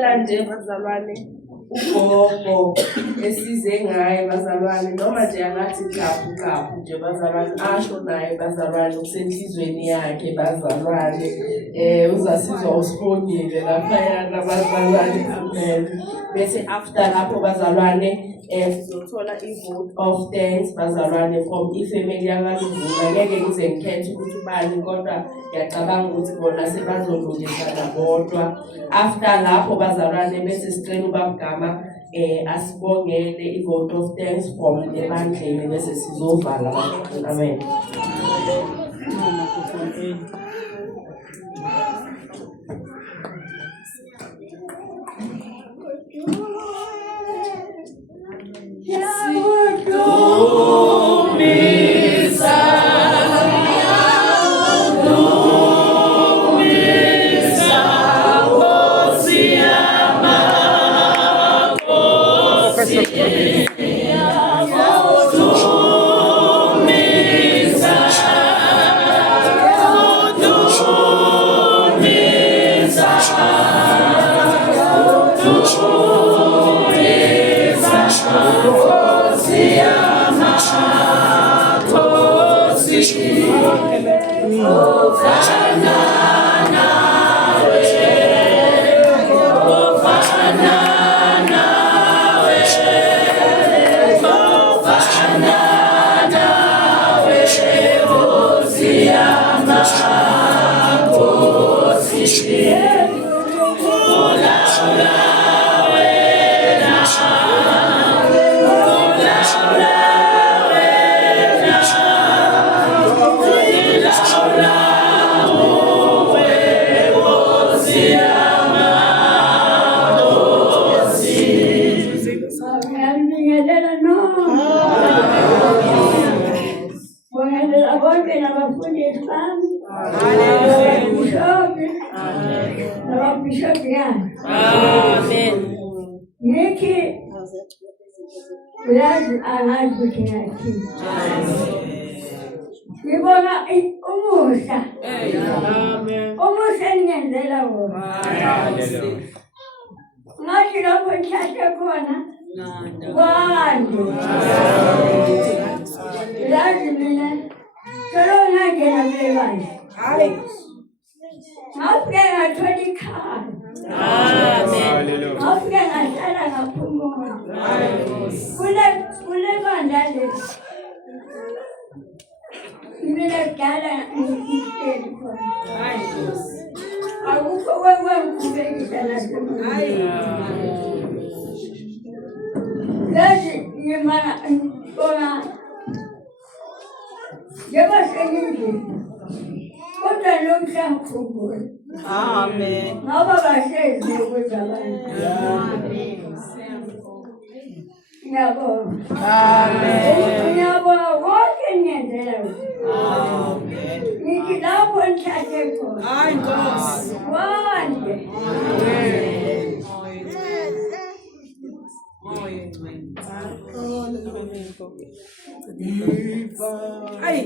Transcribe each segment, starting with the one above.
Nje bazalwane ugogo esize ngaye bazalwane noma nje angathi kaphu nje bazalwane asho naye bazalwane usenhlizweni yakhe bazalwane uzasizwa usibongile lapha bazalwane amen. Bese after lapho bazalwane sizothola i-vote of thanks bazalwane from ifamily yakaLuvula. Ngeke ngize ngikhethe ukuthi ubani kodwa ngiyacabanga ukuthi bona sebazolungisana bodwa. After lapho bazalwane bese sicela ubabugama asibongele i-vote of thanks from ebandleni bese sizovala amen. Ngibona umusa. Amen. Umusa ngiyenzela wona. Hallelujah. Ngathi lapho ngithathe khona. Kwande. Yazi mina. Solo ngangena kulebandla. Hayi. Ngafika ngathola ikhaya. Amen. Ngafika ngahlala ngaphumula. Kule bandla lesi. Mina kala ngikele khona. Hayi. Akukho kwengikubekisa nasemini. Hayi. Yazi ngimana bona yabasengini. Kodwa lomhlamkhumbula. Amen. Ngoba bahlezi kwezabanye. Amen. Ngiyabonga. Amen. Ngiyabonga konke ngiyenzela wena. Amen. Ngithi lapho ngithathe khona. Hayi Nkosi. Wande. Amen. Hayi.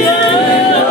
Yeah.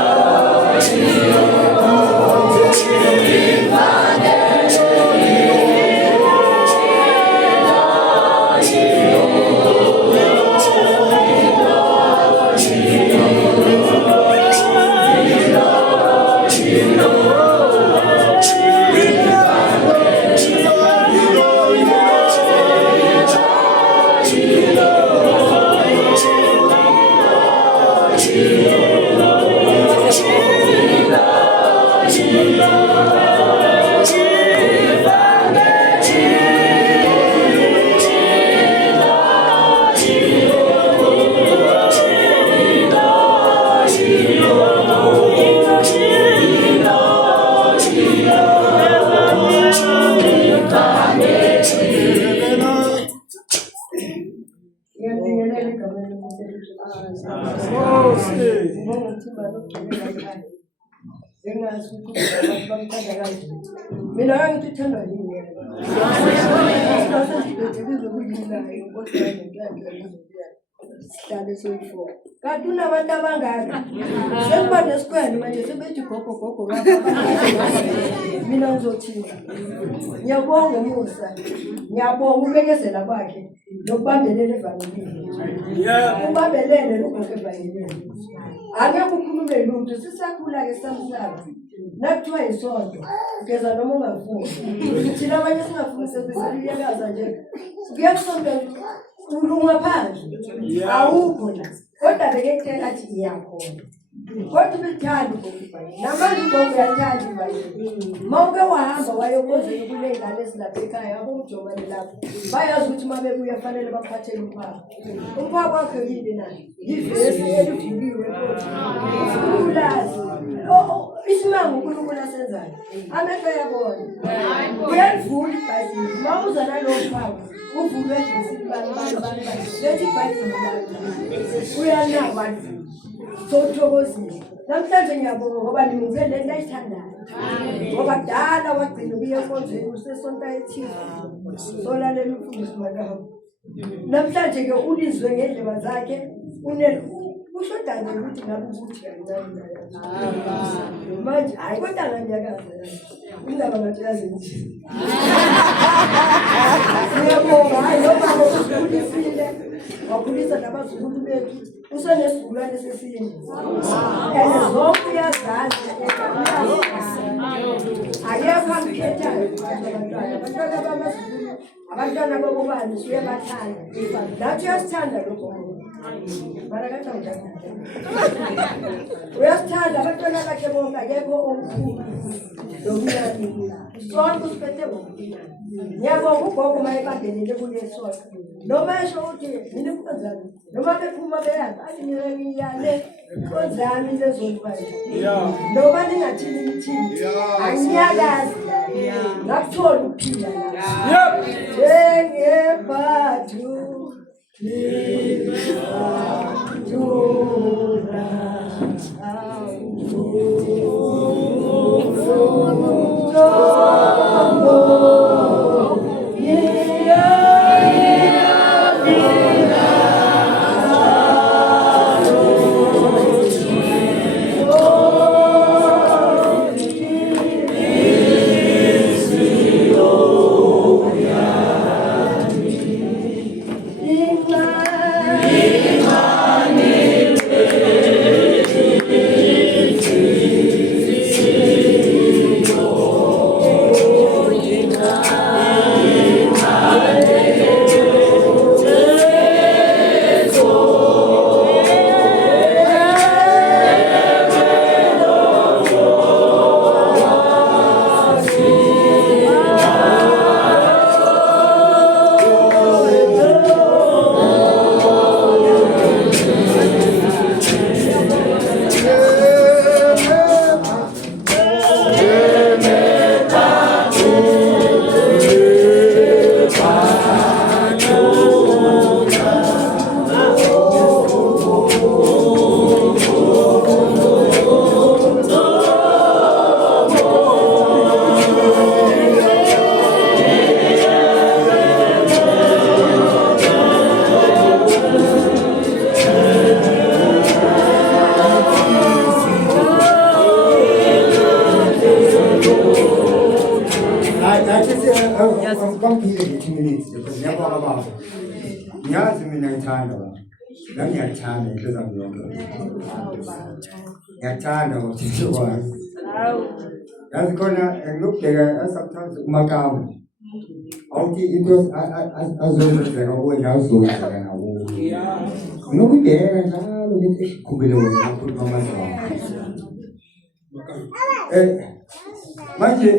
Kaduna abantu abangaka sekuba nesikwele manje sebethi gogo mina ngizothini ngiyabonga umusa ngiyabonga ubekezela kwakhe nokubambelela evangelini ubambelele lokho evangelini angeke ukhulume lutho sisakhula ke samhlaba nakuthiwa isonto ugeza noma ungafuni thina abanye singafuni sebesaliyakaza nje kuyasonto ungaphandle awukho la kodwa beketela athi iyakhona kodwa ubethanda ukubhayibheli namanje bonke uyathanda ibhayibheli mawuke wahamba wayokozela kulengane ezilapha ekhaya abomjomane lapho bayazi ukuthi uma bebuya fanele baphathele umphako wakhe yini na ivesi elivuliwe ulazi isimanga uNkulunkulu asenzayo amehlo yabona uyalivula ibhayibheli uma uza nalowo phako uvulwe evesini lethi ibhayibheli uyanaka bantu sothokozile namhlanje ngiyabonga ngoba nimuze le nto ayithandayo ngoba kudala wagcina ukuya enkonzweni usesonto ayethize solalela umfundisi makamo namhlanje ke ulizwe ngendleba zakhe ushoda nje ukuthi ngabe ukuthi kancane manje hayi kodwa ngiyakaza indaba ngathi yazenzi ngiyabonga hayi noma ukukhulisile wakhulisa nabazukulu bethu usenesibulwane sesiyeni and zonke uyazazi akekho amkhethayo abantwana bamazukulu abantwana babobani suyebathanda nathi uyasithanda lokho barakatha njani uyasithanda abantwana bakhe bonke akekho omkhulu lomnyani sonke usiphethe ngokuphilana ngiyabonga ugogo mayebambelele kulesonto noma esho ukuthi mina ukonzani noma bephuma beyazi angiyale konzani lezonto noma ningathini nithini angiyakazi ngakuthola ukuphila njengebhadu ngiyazi mina ngithanda ngiyathanda inhliziyo yami ngiyathanda ngokuthi kwazi yazi khona ngilokubheka sometimes kumakamu awuthi into azozenzeka kuwe nawe uzoyenzeka nakuwe ngokubheka njalo ukuthi kubele wena kakhulu amazwi. Manje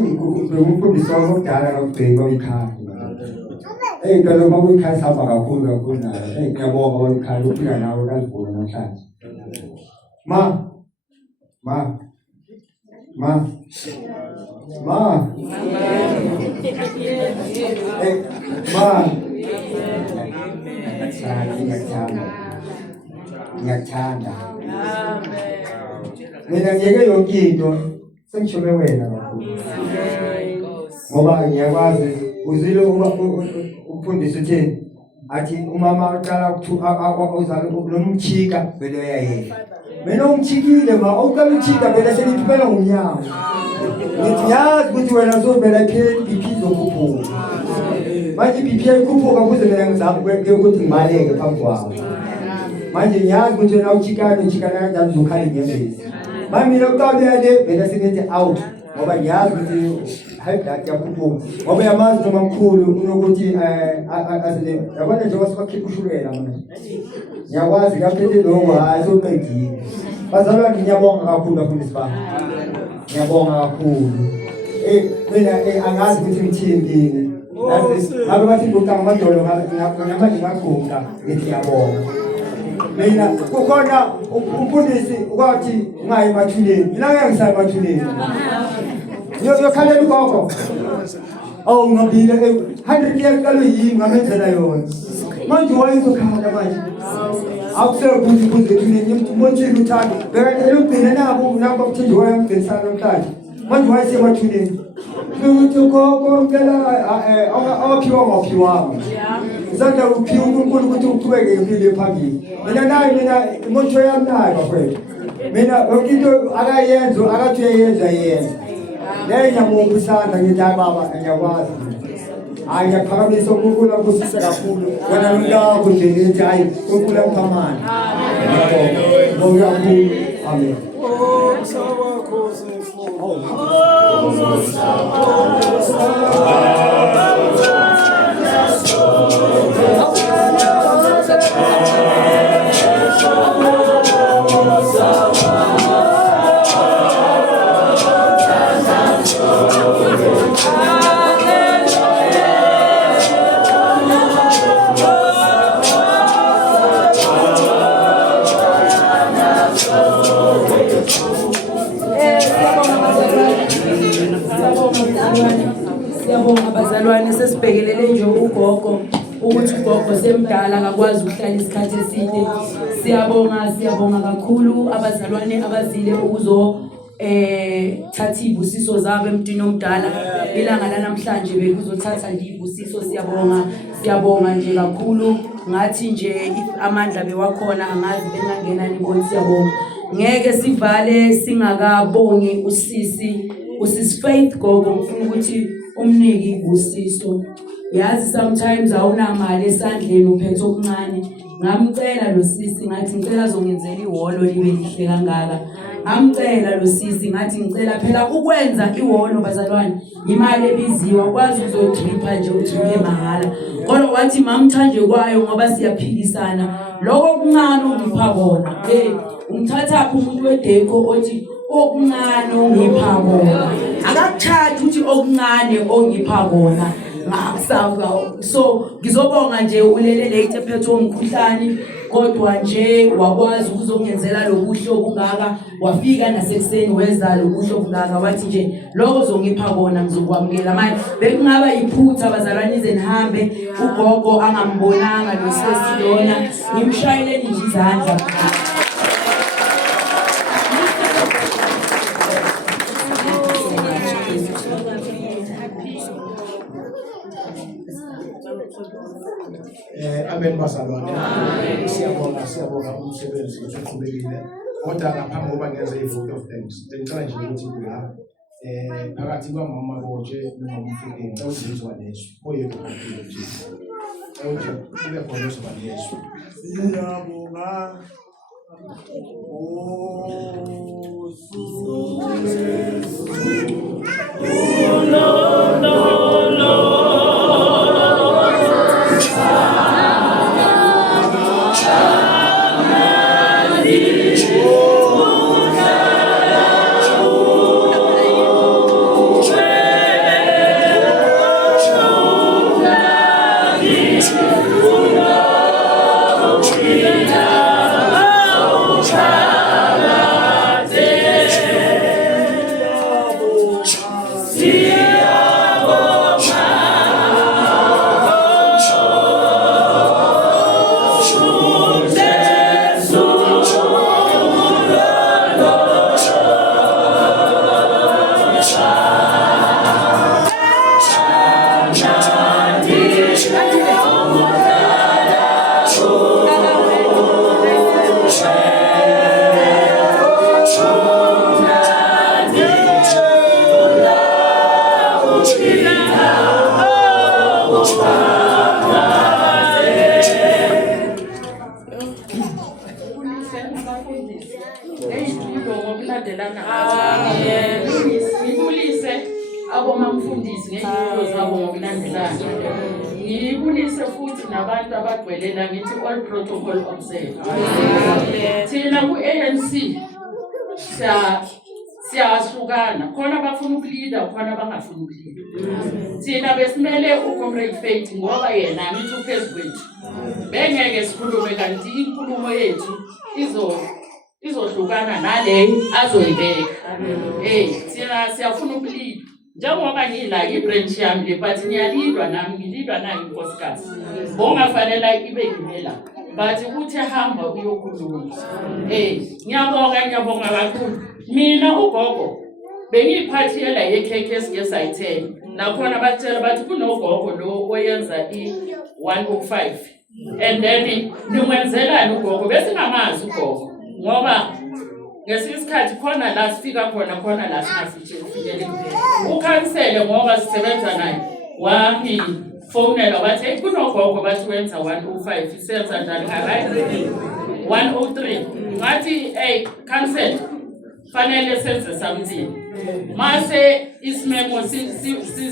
ngumfundisi wami omdala kakubheka ikhaya. Kaloku uma kuyikhaya sihamba kakhulu nayo. Ngiyabonga ikhaya uphila nawe kazibona namhlanje. Ma. Ngiyakuthanda. Mina ngiyeke yonke into sengishome wena kakhulu. Ngoba ngiyakwazi uzile umfundisi utheni athi umama uqala uzala lo mchika vele uyayela. Mina umchikile ma uqala uchika vele seniphela ngomnyango. Ngithi yazi ukuthi wena uzobela BP zokuphuma. Manje BP ikhuphuka kuze mina ngizama ukuthi ngibaleke phambi kwakho. Manje ngiyazi ukuthi wena uchikana kanjani uzokhala ngembezi. Mami lokuqabele vele senithi out ngoba ngiyazi ukuthi high blood yakhuphuka. Ngoba yamazi noma mkhulu unokuthi azile yabona nje wasibakhipha ushukela manje. Ngiyakwazi kaphethe lokho hayi soqedile. Bazalwane ngiyabonga kakhulu bafundisi bami. Ngiyabonga kakhulu. Mina angazi ukuthi ngithini. Ngabe bathi ngutanga amadolo ngamanje ngaguqa ngithi ngiyabonga. Mina kukhona umfundisi ukwathi ungayi emathuleni. Mina ngeke ngisayi emathuleni. Yokhalela ugogo. Oh ngabile 100 years kalo yini ngamenzela yona. Manje wayezokhala manje. Akusekuthi kuze thina umuntu uthanda. Beka elubhina nabo kuthinjwa wayamgesana namhlanje. Manje wayesemathuleni. Ukuthi ugogo ngela awaphiwa. Zanda uphiwa uNkulunkulu ukuthi uqhubeke impilo ephambili. Mina imoto yami nayo bafowethu. Mina yonke into akayenza akathi uyayenza yenza. Le nyabonga usanda ngithi baba ngiyakwazi. Hayi ngiyaphakamisa uNkulunkulu akubusise kakhulu. Wena nomntako nje nithi hayi uNkulunkulu amthamani. Ngiyabonga kakhulu. Amen. Siyabonga bazalwane sesibhekelele nje ugogo ukuthi ugogo semdala akakwazi ukuhlala isikhathi eside. Siyabonga kakhulu abazalwane abazile ukuzo thatha ibusiso zabo emntwini omdala. Ilanga lanamhlanje bekuzothatha nje ibusiso. Siyabonga nje kakhulu. Ngathi nje amandla bewakhona angazi bengangena niboni. Siyabonga. Ngeke sivale singakabongi usisi Faith gogo ngifuna ukuthi umniki ibusiso. Yazi sometimes awunamali esandleni uphethe okuncane. Ngamcela lo sisi ngathi ngicela azongenzela ihholo libe lihle kangaka. Ngamcela lo sisi ngathi ngicela phela ukwenza ihholo bazalwane imali ebiziwa kwazi uzodripa nje udripe mahala. Kodwa wathi mamthanje kwayo ngoba siyaphikisana. Lokho okuncane ungipha kona. Umthatha umuntu wedeko othi okuncane ongipha kona. Akakuchathi ukuthi okuncane ongipha kona. So ngizobonga nje ulele late ephethe umkhuhlane kodwa nje wakwazi ukuzongenzela lokuhle okungaka. Wafika nasekuseni weza lokuhle okungaka wathi nje lokho uzongipha kona ngizokwamukela. Manje bekungaba iphutha abazalwane ize nihambe ugogo angambonanga lo sesiyona ngimshayeleni nje izandla. Amen bazalwane. Siyabonga umsebenzi osuqhubekile. Kodwa ngaphambi kokuba ngenze i-vote of thanks, ngicela nje ukuthi la phakathi kwamama Boje nomfundisi ngicela uzizwa leso. Oyedwa nje. Oje kube khona uzwa leso. Siyabonga. Amen. bafundisi ngeyitulo ngokulandelana. Amen. Ngibulise abomamfundisi ngeyitulo zabo ngokulandelana. Ngibulise futhi nabantu abagcwelela ngithi all protocol observed. Thina ku-ANC siyahlukana, khona abafuna ukulida, khona abangafuni ukulida. Thina besimele uComrade Faith ngoba yena ngithi uphezu kwethu. Bengeke sikhulume kanti inkulumo yethu izohlukana nale azoyibeka. Thina siyafuna ukulida. Njengoba ngila ibranch yami le but ngiyalidwa nami ngilidwa nayo inkosikazi. Bongafanele ibe ngimela. But uthe hamba uyokhuluma. Ngiyabonga kakhulu. Mina ugogo bengiyiphathiyela yekhekhe esike sayithenga. Nakhona batshela bathi kunogogo lo oyenza i-105. And then nimwenzelani ugogo? Besingamazi ugogo. Ngoba ngesinye isikhathi khona la sifika khona la singafinyeleli. Ukhansele ngoba sisebenza naye. Wangifonela bathi kunogogo bathi wenza 105 isenza njani right 103 ngathi cancel fanele senze something mase isimemo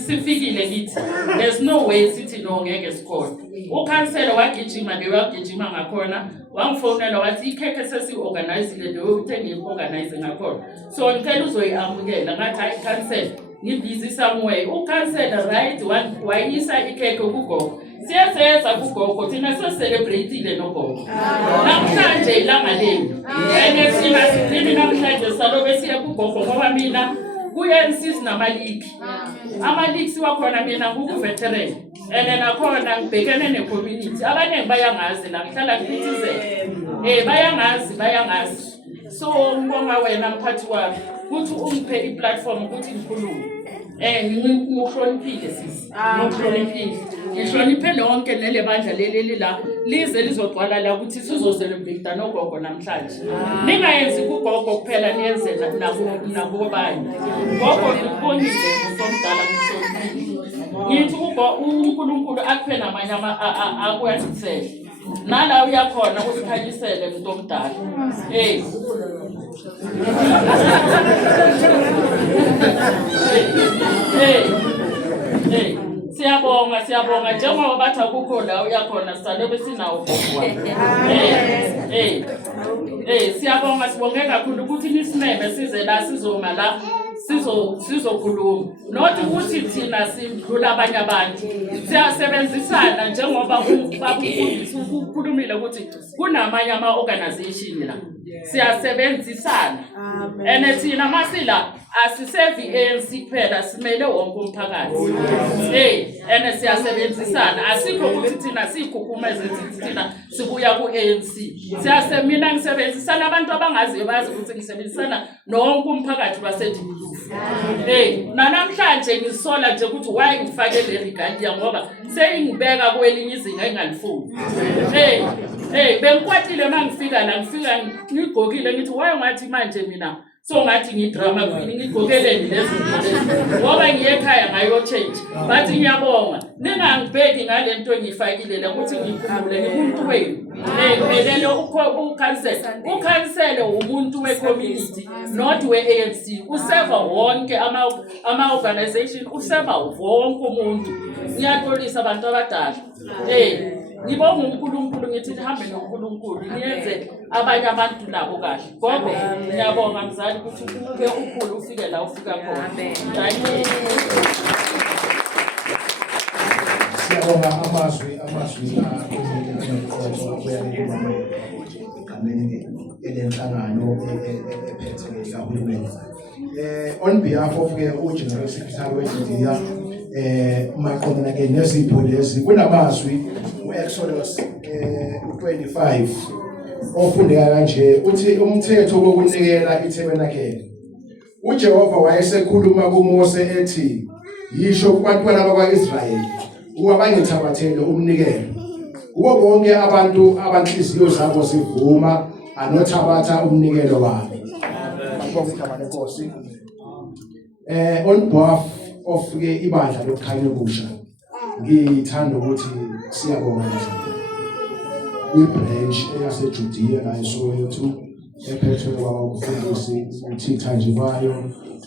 sifikile kithi there's no way sithi no ngeke sikhona ukhansela wagijima ngakhona wangifonela wathi ikhekhe sesi-organizile leyo uthe ngiyi-organize ngakhona so ngicela uzoyi-amukela ngathi hayi cancel ngibhizi somewhere ukhansela right wayisa ikhekhe kugogo siyasenza kugogo thina seselebrate nogogo namhlanje ilanga lenu ene thina siphinde namhlanje salobe siya kugogo ngoba mina ku-ANC namaligi amaligi siwakhona mina nguku-veteran ene nakhona ngibhekene ne-community abaningi bayangazi la ngihlala kuphithizela bayangazi so ngibonga wena mphathi wami ukuthi ungiphe i-platform ukuthi ngikhulume ngihloniphile sisi ngihloniphile ngihloniphe lonke lele bandla leli la lize lizogcwala la ukuthi sizocelebrate nogogo namhlanje ningayenzi kugogo kuphela niyenzela nakubo banye gogo ngibonile ngomdala ngihloniphile ngithi uNkulunkulu akuphe namanye akuyathisela nala uyakhona ukusikhanyisele umuntu omdala siyabonga njengoba bathi akukho la uyakhona salobe sinawo siyabonga sibonge kakhulu ukuthi nisimeme size la sizoma la sizokhuluma not ukuthi thina sidlula abanye abantu siyasebenzisana njengoba babufundisi ukukhulumile ukuthi kunamanye ama-organization la siyasebenzisana and thina masila asisevi ANC kuphela simele wonke umphakathi and siyasebenzisana asikho ukuthi thina sikhukhumeze thina sibuya ku-ANC mina ngisebenzisana abantu abangaziyo bazi ukuthi ngisebenzisana nonke umphakathi wasedimulufu nanamhlanje ngisola nje ukuthi why ngifake le regalia ngoba seyingibeka kwelinye izinga engalifuni bengikwatile mangifika la ngifika ngigqokile ngithi why ngathi manje mina so ngathi ngidrama queen ngigokeleni lezinto ngoba ngiyekhaya ngayo-change bathi ngiyabonga ningangibheki ngale nto engiyifakile la ukuthi ngikhulule ngimuntu wenu melele ukhansele umuntu we-community not we-ANC useva wonke ama-organization useva wonke umuntu ngiyaxolisa abantu abadala ngibonga uNkulunkulu ngithi nihambe noNkulunkulu niyenze abanye abantu nabo kahle gogo ngiyabonga mzali ukuthi uke ukhulu ufike la ufika khona siyabonga amazwi egameni elenhlangano ephethe kahulumeni on behalf of uGeneral Secretary weJudia maqondana ke nezipho lezi kunamazwi u-Exodus 25 ofundeka kanje uthi umthetho wokunikela iTabernacle uJehova wayesekhuluma kuMose ethi yisho kubantwana bakwaIsrayeli ukuba bangithabathele umnikelo kubo bonke abantu abanhliziyo zabo zivuma anothabatha umnikelo wabo ngibonga igama lenkosi on behalf of ibandla lokukhanya okusha ngithanda ukuthi siyabonga kwi-branch eyaseJudia la eSoweto ephethwe kwaba umfundisi uThitha Njibayo,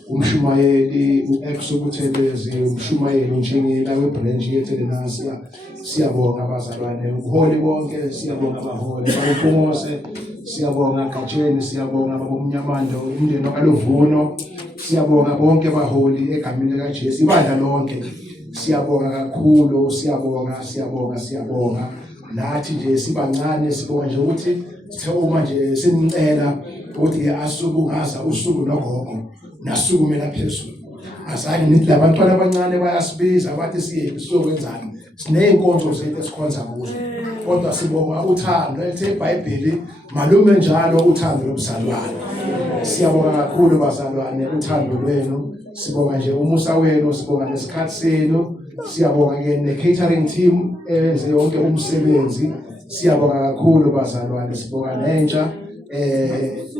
umshumayeli u-Ex Buthelezi, umshumayeli uNjingila webranch yeTelenasia. Siyabonga abazalwane, ubuholi bonke siyabonga abaholi, bayiphumose siyabonga Gatsheni, siyabonga babomnyamando, umndeni wakaLuvuno, siyabonga bonke abaholi egameni likaJesu, ibandla lonke siyabonga kakhulu, siyabonga nathi nje sibancane sibonga nje ukuthi sithe uma nje simcela ukuthi asubungaza usuku nogogo nasukumela phezulu. Azange nithi labantwana abancane bayasibiza bathi sizokwenzani, sineyinkonzo zethu esikhonza kuzo, kodwa sibonga uthando elithe iBhayibheli malume njalo uthando lomzalwane. Siyabonga kakhulu bazalwane uthando lwenu, sibonga nje umusa wenu, sibonga nesikhathi senu, siyabonga ke ne-catering team eyenze yonke umsebenzi. Siyabonga kakhulu bazalwane, sibonga nentsha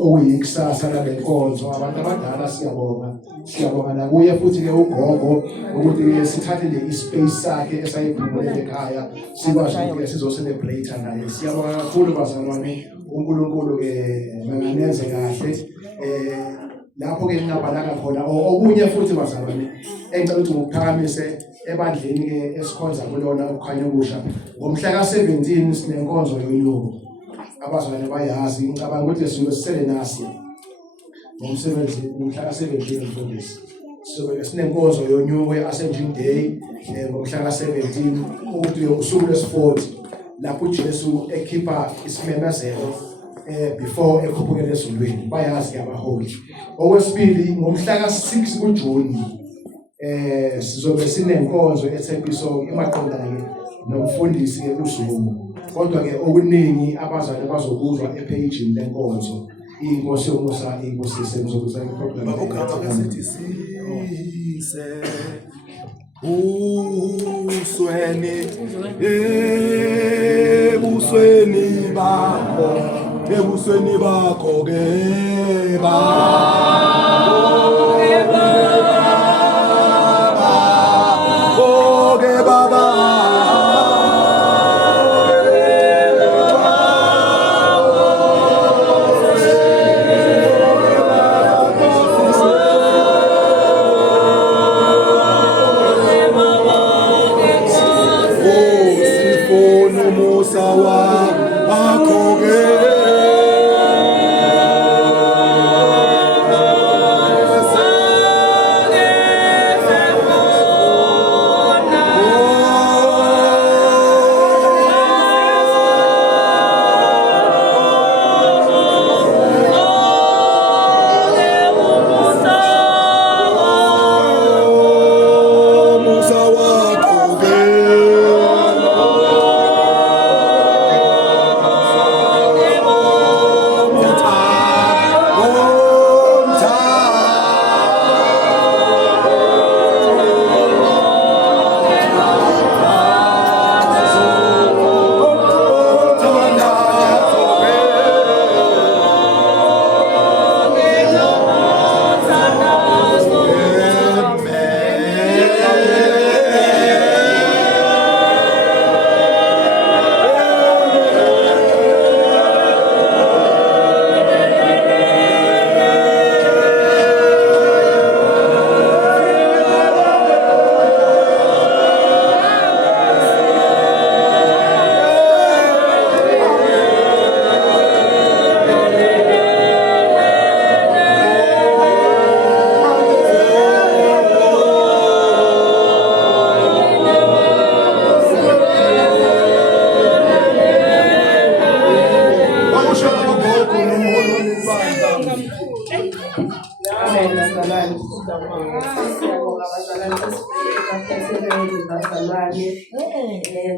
okuyikusasa lalenkonzo, abantu abadala siyabonga nakuye futhi ke ugogo ukuthi sithathe le ispace sakhe esayiphumule ekhaya sikwazi ukuthi sizocelebrate naye. Siyabonga kakhulu bazalwane, uNkulunkulu manganeze kahle lapho ke ningabhalanga khona okunye futhi bazalwane engicela ukuthi ngokuphakamise ebandleni ke esikhonza kulona ukukhanya okusha. Ngomhla ka-17 sinenkonzo yonyuko, abazalwane bayazi, ngicabanga ukuthi sizobe siseLenasia ngomsebenzi ngomhla ka-17 mfundisi. Sizobe sinenkonzo yonyuko ye-Ascension Day ngomhla ka-17 ukuthi usuku lwesi-40 lapho uJesu ekhipha isimemezelo before ekhuphukele ezulwini, bayazi abaholi. Okwesibili ngomhla ka-6 kuJuni sizobe sinenkonzo eThepiso emaqondana nomfundisi ke uZungu, kodwa ke okuningi abazali bazokuzwa ephejini lenkonzo. Inkosi yomusa inkosise ngizokuza iprogram babugaba besithi sise ebusweni bakho ke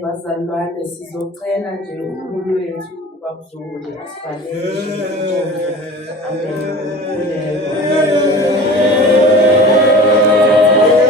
bazalwane sizocela nje uNkulunkulu wethu ubabuzule asibalele. Amen.